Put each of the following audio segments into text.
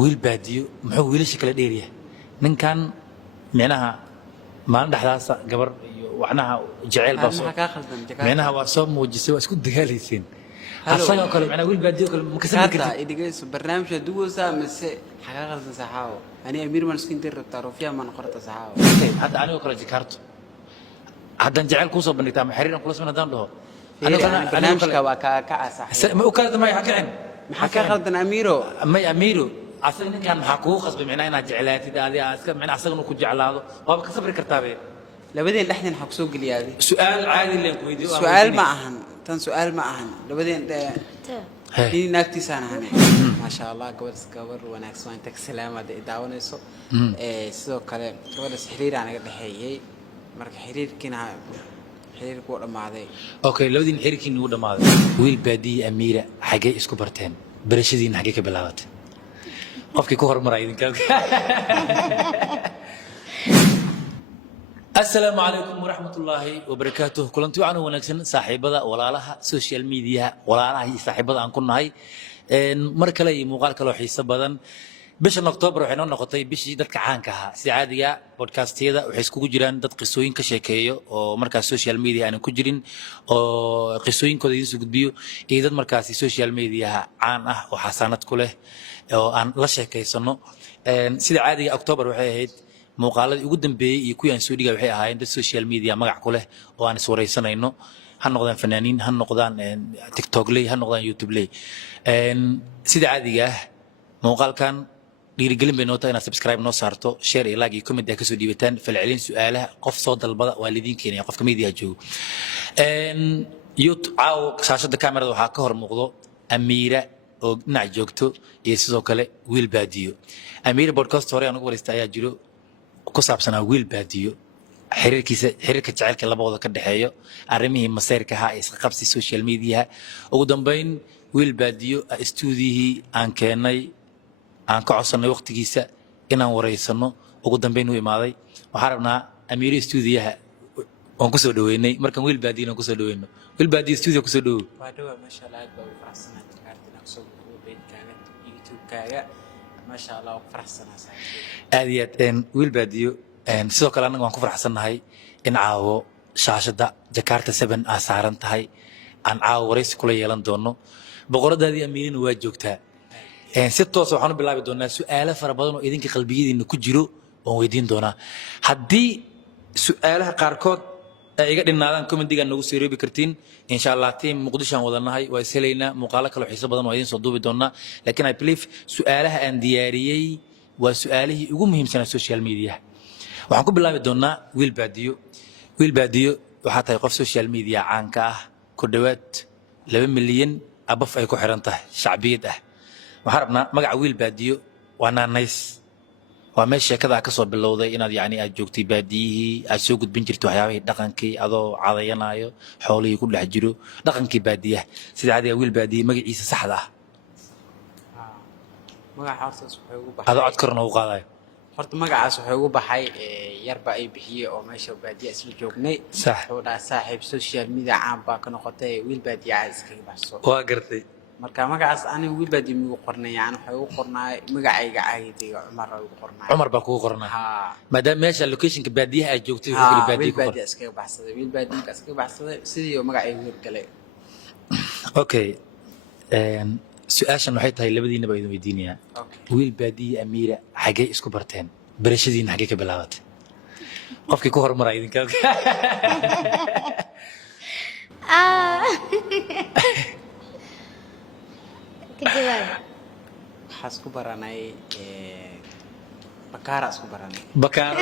wiil baadiyo muxuu wiilasha kala dheeriya ninkan micnaha maalin dhexdaasa gabar iyo waxnaha jacayl baa soo micnaha waa soo muujisay waa isku dagaalayseen asagoo kale micnaha wiil baadiyo kale ma kasoo كاتا إديكيس برنامج دوسا مس حقيقة صحاو أنا أمير من سكين ترى فيها من قرطة صحاو hadda anigoo kale jikaarto haddaan jacayl kuusoo bandhigtaa ma xiriiran kula siman haddaan dhaho برنامج كا صح ma u kala damay hakicin حقيقة أميرو may amiiro asaga ninkan maxaa kugu khasbay micnaha inaad jeclaatid adi iska micnaha asagana ku jeclaado waaba ka sabri kartaabe لبدين نحن حكسوق لي هذه su'aal caadi leen ku weydiiyo سؤال ما أهن تن سؤال ما أهن لبدين في نكتي سنة هنا ما شاء الله قبر وناكس وين تك سلامة داون يسو سو كله قبر حرير أنا قد حيي مرك حرير كنا حرير قوة ما هذا okay labadiin xiriirkiin ugu dhamaaday wiil baadiye amiira xagee isku barteen barashadiin xagee ka bilaabatay qofkii ku hormaray idinka السلام عليكم ورحمة الله وبركاته كلنتي وعنا ونكسن صاحبة ولا لها سوشيال ميديا ولا لها هي صاحبة عن كنا هاي مركلة مقال كلو حيس بدن بيش أكتوبر وحنا نقطي بيش دتك عنكها سعادية بودكاست هذا وحيس كوجران دت قصوين كشكاية ومركز سوشيال ميديا أنا كوجرين قصوين كذا يسوق بيو إذا مركز سوشيال ميديا عنه وحسنات كله عن لا شكاية صنو سعادية أكتوبر وحيد muuqaaladii ugu dambeeyay iyo kuwii aan soo dhigay waxay ahaayeen dad social media magac ku leh oo aan is wareysanayno ha noqdaan fanaaniin ha noqdaan tiktok ley ha noqdaan youtube ley sida caadiga ah muuqaalkan dhiirigelin bay noo tahay inaad subscribe noo saarto share iyo like iyo comment ay kasoo dhiibataan falcelin su'aalaha qof soo dalbada waa lidiin keenaya qofka media joogo youtube caaw shaashada kamerada waxaa ka hor muuqdo amiira oo dhinac joogto iyo sidoo kale wiil baadiyo amiira podcast hore aan ugu wareystay ayaa jiro ku saabsanaa wiil baadiyo xiriirka jacaylka labadooda ka dhaxeeyo arrimihii maseyrka ahaa ee isqa qabsi social media ugu dambeyn wiil baadiyo stuudiyihii aan keenay aan ka codsanay waqtigiisa inaan wareysano ugu dambeyn u imaaday waxaan rabnaa amiiri stuudiyaha waan ku soo dhaweynay markan wiil baadiyo aan ku soo dhaweyno wiil baadiyo stuudiyo ku soo dhawo waa dhawa masha Allah aad baa u faraxsanahay kaartina ku soo dhawo beedkaaga youtube-kaaga masha Allah u faraxsanahay aad iyo aad wiil baadiyo sidoo kale anaga waan ku faraxsannahay in caawo shaashada jakarta 7 aa saaran tahay aan caawo waraysi kula yeelan doono boqoradaadii amiirina waa joogtaa si toos waxaan u bilaabi doonaa su'aalo fara badan oo idinka qalbiyadiina ku jiro waan weydiin doonaa haddii su'aalaha qaarkood ay iga dhinaadaan commentiga nagu soo reebi kartiin insha Allah team muqdisho aan wadanahay waa isleeyna muuqaalo kale xiiso badan oo idin soo duubi doonaa laakiin I believe su'aalaha aan diyaariyay waa su'aalihii ugu muhiimsan social media waxaan ku bilaabi doonaa wiil baadiyo waxaa tahay qof social media caan ka ah ku dhawaad 2 milyan abaf ay ku xiran tahay shacbiyad ah waxaan rabnaa magaca wiil baadiyo waa naanays waa meel sheekada ka soo bilowday inaad yani aad joogtay baadiyihii aad soo gudbin jirtay waxyaabihii dhaqankii adoo cadayanayo xoolihii ku dhex jiro dhaqankii baadiyaha sida caadiga wiil baadiyo magaciisa saxda ah magaca hortaas wuxuu ugu baxay adoo cod korna u qaadayo horta magacaas wuxuu ugu baxay yarba ay bixiyay oo meesha baadiya isla joognay sax wuxuu dhahay saaxiib social media caan baa ka noqotay wiil baadiya iskaga baxso waa gartay marka magacaas aniga wiil baadiya migu qornay yani wuxuu ugu qornay magacayga caadiga Cumar ugu qornay Cumar baa kugu qornay maadaama meesha locationka baadiyaha aad joogtay wiil baadiya iskaga baxsaday wiil baadiya iskaga baxsaday sidii magacayga wiil galay okay su-aashan waxay tahay labadiina baa idin weydiinayaa wiil baadiye amiira xagee isku barteen barashadiina xagee ka bilaabatay qofkii ku hormaray idinka waxaa isku baranay bakaara isku baranay bakaara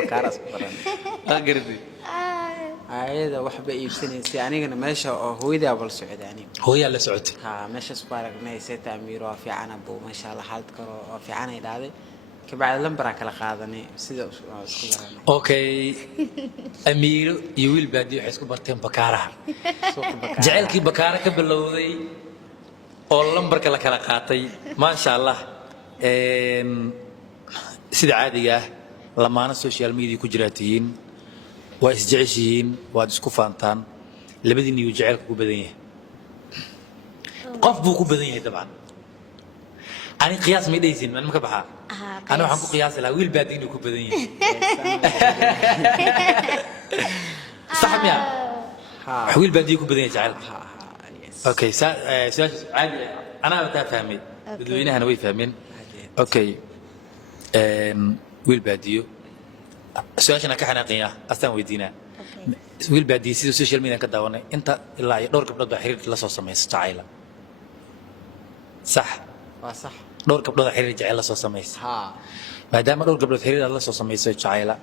bakaara isku baranay gardi ayada waxba iibsanaysay anigana meesha oo hooyadaa bal socday aniga hooyaa la socotay meesha isku aragnay seeta amiiro waa fiican abo masha Allah xaalad karo waa fiican ay dhaaday kabacdi lambar kala qaadanay sida isku baranay okay amiiro iyo wiil baadiyo waxay isku barteen bakaaraha jacaylkii bakaara ka bilowday oo lambarka la kala qaatay masha Allah sida caadiga ah lamaana social media ku jiraatihiin waa isjeceshihiin waad isku faantaan labadiina iyo jacaylka ku badan yahay qof buu ku badan yahay dabcan أنا قياس ما يديسين من مكبحة أنا وحنكو قياس لا ويل بادين يكون بدين صح يا ويل بادين يكون بدين جعل أوكي سؤال عادي أنا بتفهمي بدوينها أنا ويفهمين أوكي ويل باديو سؤال أنا كحناقية أصلا ويدينا wiil baa diisida social media ka daawanay inta ilaa iyo dhowr gabdhood baa xiriir la soo sameysay jacayla sax waa sax dhowr gabdhood xiriir jacayl la soo sameysay ha maadaama dhowr gabdhood xiriir la soo sameysay jacayla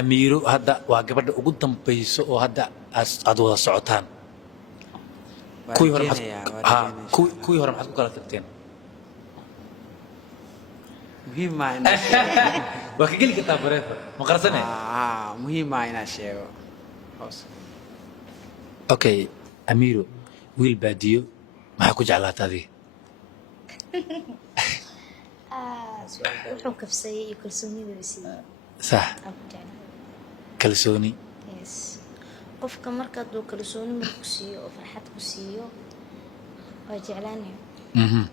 amiiro hadda waa gabadha ugu dambayso oo hadda aad wada socotaan kuwii hore maxaad ku kala tagteen muhiim ma waa ka geli kartaa bareefa ma qarsane muhiim ma inaa sheego okay amiiro wiil baadiyo maxaa ku jeclaata adiga wuxuu kafsayay iyo kalsoonida bisiiyay صح kalsooni yes qofka marka uu kalsooni markuu siiyo oo farxad ku siiyo waa jeclaanay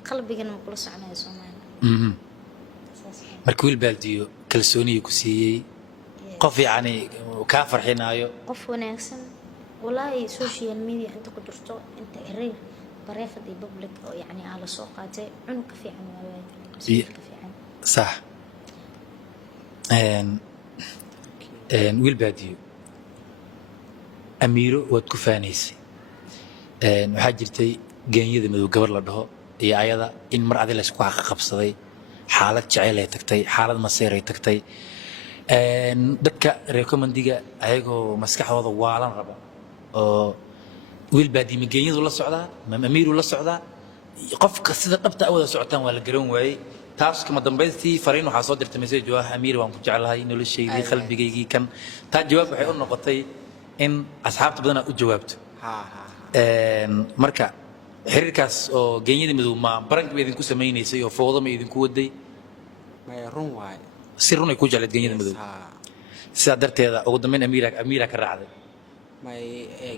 qalbigana ma kula soconayo Soomaaliya marka wiil baadiyo kalsooni ku siiyay qof yaani ka farxinaayo qof wanaagsan wallahi social media inta ku jirto inta xiriir bareefad iyo public oo yaani ala soo qaatay cunug ka fiican waa ka fiican صح wiil baadiyo amiiro waad ku faanaysay waxaa jirtay geenyada madow gabar la dhaho iyo ayada in mar adil isku qabsaday xaalad jacayl ay tagtay xaalad maseer ay tagtay dadka recommendga ayagoo maskaxdooda waalan raba oo wiil baadiyo ma geenyadu la socdaa ma amiiro la socdaa qofka sida dhabta wada socotaan waa la garan waayay taas kama dambaystii fariin waxa soo dirtay message waa amiir waan ku jeclahay noloshaydii qalbigaygii kan taa jawaab waxay u noqotay in asxaabta badan u jawaabto marka xiriirkaas oo geenyada madow ma barank bay idinku samaynaysay oo foodo ma idinku waday ma run waay si run ay ku jeclayd geenyada madow sidaa darteeda ugu dambeyn amiira ka raacday may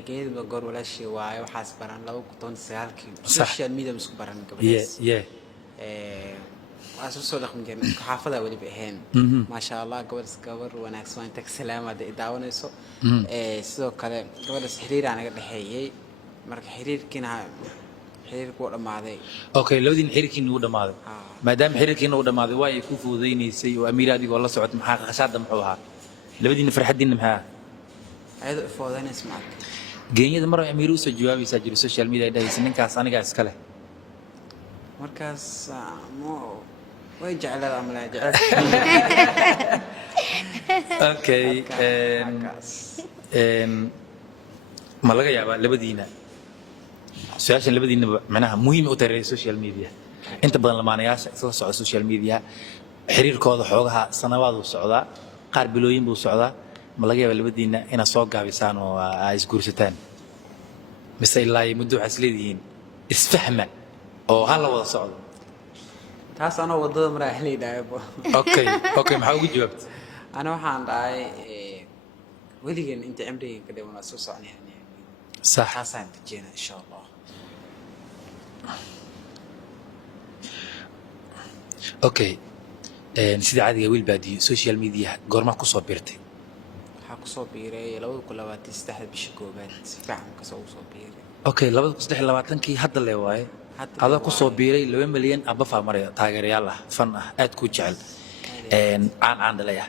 geedba goor walaashii waay waxaas baran 2019 social media isku baran gabadhaas soo dhaqmi jirnay xaafada wali bixeen ma sha Allah gabar wanaagsan inta salaamada idaawanayso sidoo kale gabadhaas xiriir anaga dhaxeeyay marka xiriirku dhamaaday okay labadin xiriirkiina uu dhamaaday maadaama xiriirkiina uu dhamaaday way ku fuudeynaysay oo amiir adigoo la socod maxaa qashada muxuu ahaa labadin farxadiina maxaa ayado fuudeynays ma geenyada mar amiir u soo jawaabaysa jiro social media dhahaysa ninkaas aniga iska leh markaas way jeclada ama la jecel okay ma laga yaabaa labadiina su'aashan labadiina macnaha muhiim u tahay social media inta badan lamaanayaasha isla socda social media xiriirkooda xoogaha sanawaad u socdaa qaar bilooyin buu socdaa ma laga yaabaa labadiina inaad soo gaabisaan oo ay isguursataan mise ilaa muddo waxaad isleedihiin isfahma oo hal la wada socdo taas ana wadada maraa heleydaay okay maxaa ugu jawaabtay ana waxaan dhahay weligan inta cimriga ka dheewana soo soconayaan صح taasaan tijina insha Allah okay sida caadiga wiil baadiyo social media goorma ku soo biirtay waxaa ku soo biiray 2023 bishii koobaad si fiican ka soo biiray okay 2023kii hadda le waaye هذا كسو بيري 2 مليون أبا فامري تاجر يلا فن أد كوجعل عن دليا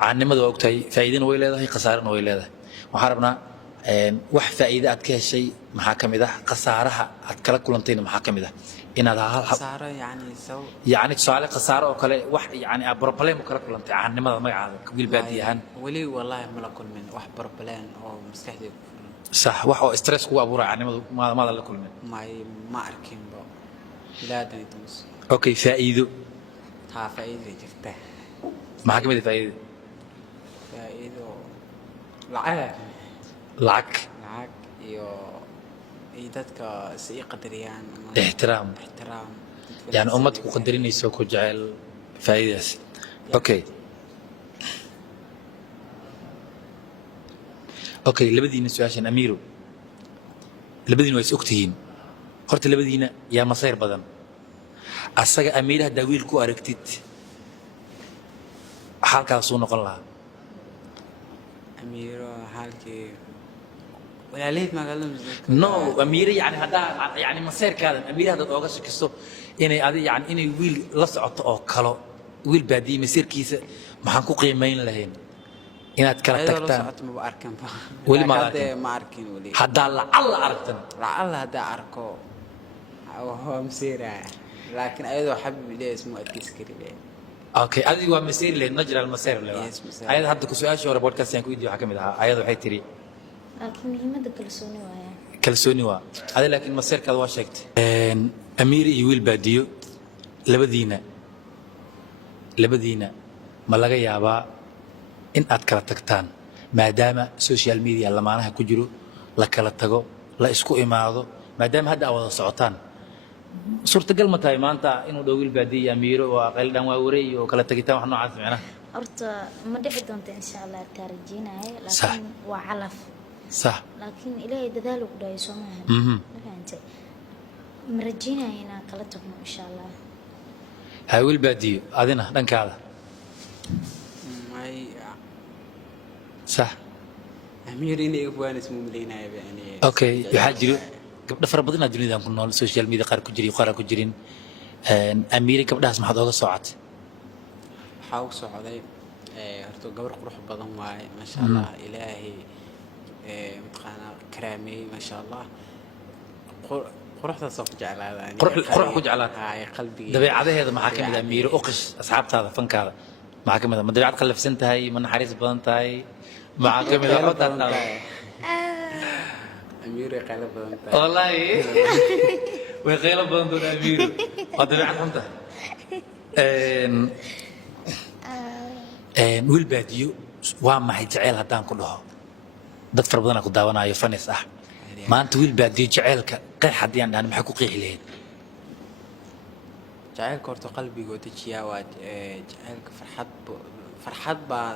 عن نمد وقتي فايدين ويلا هي خسارة ويلا ده وحربنا وح فائدة أتكه شيء محاكم ده خسارها أتكلم كلنتين محاكم ده إن هذا خسارة يعني سؤال خسارة وكله وح يعني أبربلين وكله كلنتين عن نمد ما يعاد قبل بدي هن ولي والله ملكون من وح بربلين أو مستحيل صح وحو استرس هو أبورا يعني ما لا كل من ما أركين بو لا دني تمس أوكي فائدة فائدة جفته ما حكم دي فائدة لعك يدتك سي قدريان احترام يعني أمتك وقدرين يسوكو جعل فائدة أوكي اوكي لبدين سؤال أميرو لبدين ويس أكتين horta labadiina yaa masayr badan asaga amiir haddaa wiil ku aragtid halkaasuu noqon lahaa amiiro halkii walaalihid magaalada no amiire yani haddaa yani masayrkaadan amiire haddaad ooga shakiso inay adi yani inay wiil la socoto oo kalo wiil baadiyey masiirkiisa maxaan ku qiimayn lahayn inaad kala tagtaan ma arkin weli ma arkin weli haddaa lacalla aragtan lacalla haddaa arko waa masiiraya laakiin ayadoo xabib ilaahay ismu adkaysi kari okay adigu waa masiir leed najral masair leed ayada hadda ku su'aasha hore podcast aan ku weydiiyay waxa kamid ahaa ayada waxay tiri laakiin muhiimadda kalsooni waaya kalsooni waa adi laakiin masairkaada waa sheegtay amiir iyo wiil baadiyo labadiina ma laga yaabaa in aad kala tagtaan maadaama social media lamaanaha ku jiro la kala tago la isku imaado maadaama hadda aad wada socotaan suurtagal ma tahay maanta inuu dhow wiil baadiyo iyo amiiro oo aqal dhan waa wareey oo kala tagitaan wax noocaas macnaha horta ma dhici doonto insha allah taa rajeynaayo laakiin waa calaf صح laakiin ilaahay dadaal uu dhahay soo maahan fahantay ma rajeynayo inaan kala tagno insha allah ها wiil baadiyo adina dhankaada may صح amiir inay ugu ismu maleynaayo yani okay waxaa jiro gabdho fara badan oo dunida ku nool social media qaar ku jiray qaar ku jirin amiir gabdhahaas maxaad oga socotay waxaa u socday horta gabar qurux badan waaye ma sha Allah ilaahay maqaana karaamay ma sha Allah quruxdaas ku jeclaadaan qurux ku jeclaad ay qalbiga dabeecadaheeda maxaa kamid ah amiir uqish asxaabtaada fankaada maxaa kamid ah ma dabeecad qalafsan tahay ma naxariis badan tahay maxaa kamid ah codtaada amiir qaylo badan tahay wallahi way qaylo badan doon amiir waa dabeecad xunta wiil baadiyo waa maxay jecel haddaan ku dhaho dad fara badan ku daawanayo fanis ah maanta wiil baadiyo jecelka qeex haddii aan dhahan maxay ku qeexi lahayd jecelka horta qalbiga oo dejiyaa waa jecelka farxad baa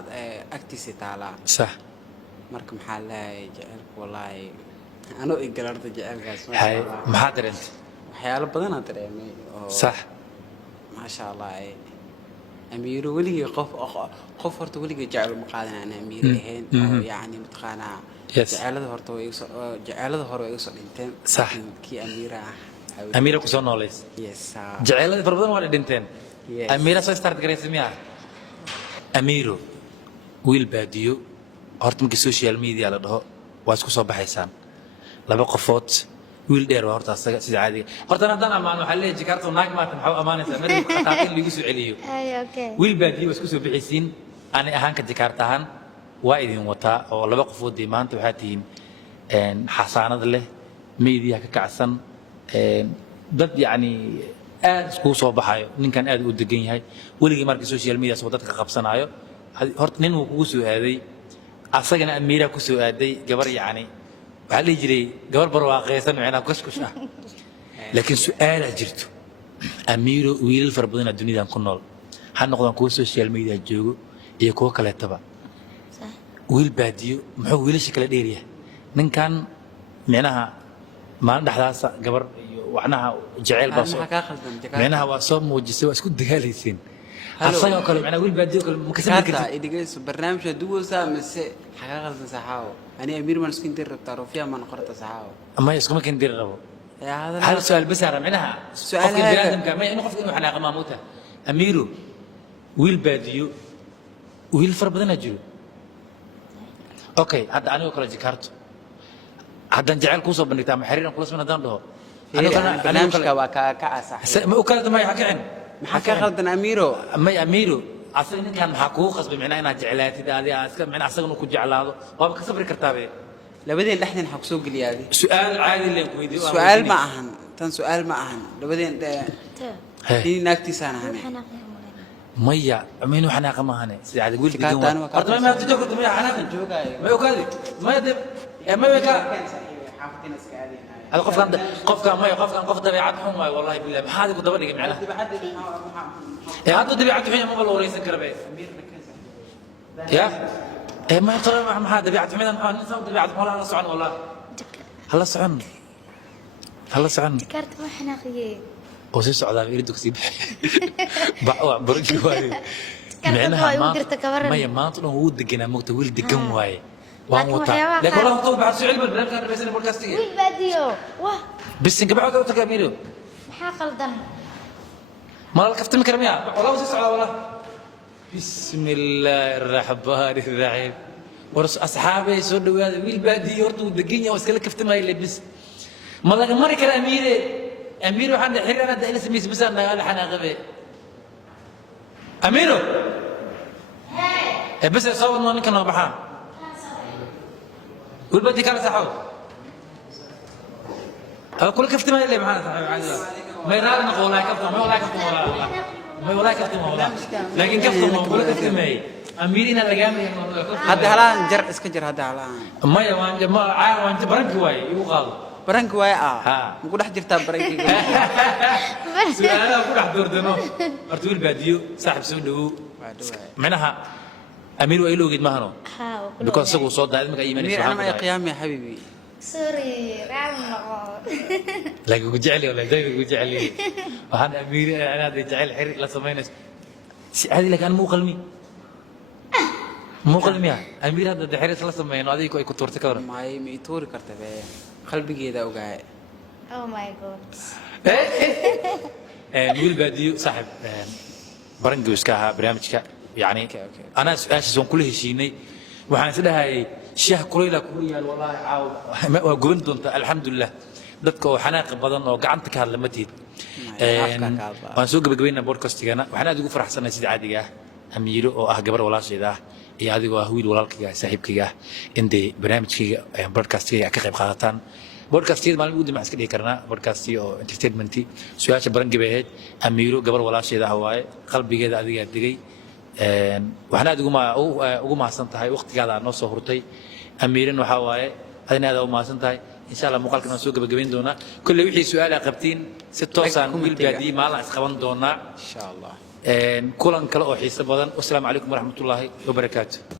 agtiisa taalaa sax marka maxaa leeyahay jecelka wallaahi anoo igalarta jecelkaas maxaa dareentay waxyaalo badan aan dareemay oo sax maasha Allah amiiro weligii qof horta weligii jecel ma qaadan aan amiir ahayn oo yani mataqaanaa jecelada horta way jecelada hore way isu dhinteen sax kii amiira amiira ku soo noolays yes jecelada fara badan waa dhinteen amiira soo start gareysay miyaa amiiro wiil baadiyo horta markii social media la dhaho waa isku soo baxaysaan laba qofood wiil dheer waa horta asaga sida caadiga horta haddaan amaano waxaa leeyahay jakarta naag maanta maxaa u amaanaysaa markii xaqaaqin lagu soo celiyo wiil baadiyo waa isku soo bixisiin ani ahaan ka jakarta ahaan waa idin wataa oo laba qofood maanta waxaa tihiin xasaanad leh media ka kacsan dad yani aad isku soo baxayo ninkan aad u degan yahay weligii markii social media soo dadka qabsanayo horta nin uu kugu soo aaday asagana amiira ku soo aaday gabar yani waxaa la jiray gabar barwaaqaysan macnaa kushkush ah laakiin su'aala jirto amiiro wiilal fara badan oo dunida ku nool ha noqdaan kuwa social media joogo iyo kuwa kaleetaba wiil baadiyo muxuu wiilasha kala dheeryahay ninkan micnaha maalin dhexdaasa gabar iyo waxnaha jeceyl baa soo micnaha waa soo muujisay waa isku dagaalayseen asagoo kale micnaha wiil baadiyo kale ma kasii kartaa idigayso barnaamijka duwaysa mise xagaa qaldan saxaawo ani amiir man isku intii rabtaa rufiya man qorta saxaawo ama iskuma kan dir rabo hal su'aal bas ara micnaha qofka bini'aadamka ma inuu qofka inuu xanaaqa maamuuta amiiro wiil baadiyo wiil fara badan jiro okay hadda aniga kala jikarto haddaan jecel kuu soo bandhigtaa ma xiriiran kula sugan haddaan dhaho barnaamijka waa ka asaxay ma u kala damay xaqeen maxaa ka qaldan amiiro may amiiro asaga ninkan maxaa kugu qasbay micnaha inaad jeclaatid adiga iska micnaha asagana ku jeclaado waaba ka sabri kartaabe labadeen dhexdeen xaq soo geliyaadi su'aal caadi leen ku weydiiyo su'aal ma ahan tan su'aal ma ahan labadeen in naagtiisaan ahan maya aminu xanaaqa ma ahane sida caadi wiil degan waa horta ma aad joogto ma xanaaqan joogay ma u kaadi ma dib ma ka هذا قفكان قف طبيعات حوم والله بالله ما هذا كنت بدي معنا يا هذا طبيعات حين ما بالله رئيس الكربي يا ما ترى ما هذا طبيعات حين ما نسوي طبيعات ولا صعن والله هلا صعن هلا سعن جكارت ما حناقيه وسيس عذاب يريد كسيب بقى برجي واي جكارت واي ودرت كبرن ما يمانطن هو دقنا موت ويل دقن واي لكن وحياة لكن والله طول بعد سعيد بالبلاد كان بس البودكاست ويل باديو واه بس انك بعد تكاميرو maxaa qaldan ما لك افتم كلام يا والله وسيس على والله بسم الله الرحمن الرحيم ورس اصحابي سو دوااد ويل بادي يورتو دقينيا واسكل كفتم هاي لبس ما لك مري كلام امير waxaan xiriirana da ila sameys bisaan naga xanaaqabe amiro hey bas soo wadno ninkan oo baxaan walbadi kala saxo kul kaftima ilaa maxaa saxo caadi ma raadna qolaa kafta ma wala kafta wala ma wala kafta wala laakiin kafta ma wala kafta amirina laga ma hadda halaan jar iska jar hadda halaan maya waan jamaa waan baranki waay igu qaado baranki waay muku dhex jirtaa barankiga su'aalaha ku dhex doordano horta wiil baadiyo saaxib soo dhawow micnaha amiir waa ilowgeed maahano because isagu soo daaday markaa iimanaysa amir ana ma qiyaam ya habibi sorry raal noqo laakiin ku jecel wala dayga ku jecel waxaan amiir ana jecel xir la sameeynas si caadi laakiin muu qalmi muqalmiya amiir hadda xiriir la sameeyno adiga ay ku tuurtay ka waran maay mi tuuri karta be qalbigeeda ogaay oh my god wiil baadiyo saaxib barangiiska ahaa barnaamijka yani ana su'aashiisan kula heshiinay waxaan isdhahay shaah kulayla ku yaal wallahi caaw waa goban doonta alxamdulillah dadka oo xanaaq badan oo gacanta ka hadla ma tiid waan soo gabagabeynaa podcastigana waxaan aad ugu faraxsanahay sida caadiga ah amiiro oo ah gabar walaashayda ah iyo adigoo ah wiil walaalkayga saaxiibkayga intay barnaamijkayga broadcastkayga ka qayb qaadataan broadcastkayga maalin ugu dambeyn iska dhigi karnaa broadcast oo entertainment su'aasha barangi bay ahayd amiiro gabar walaashayda ah waaye qalbigeeda adigaa degay waxaan aad ugu mahadsan tahay waqtigaada aad noo soo hurtay amiirin waxaa waaye adina aad u mahadsan tahay insha allah muuqaalkan aan soo gabagabayn doonaa kulle wixii su'aal qabtiin si toosaan wiil baadiyi maalin isqaban doonaa insha allah kulan kale oo xiiso badan. Wassalaamu calaykum waraxmatullaahi wabarakaatuh.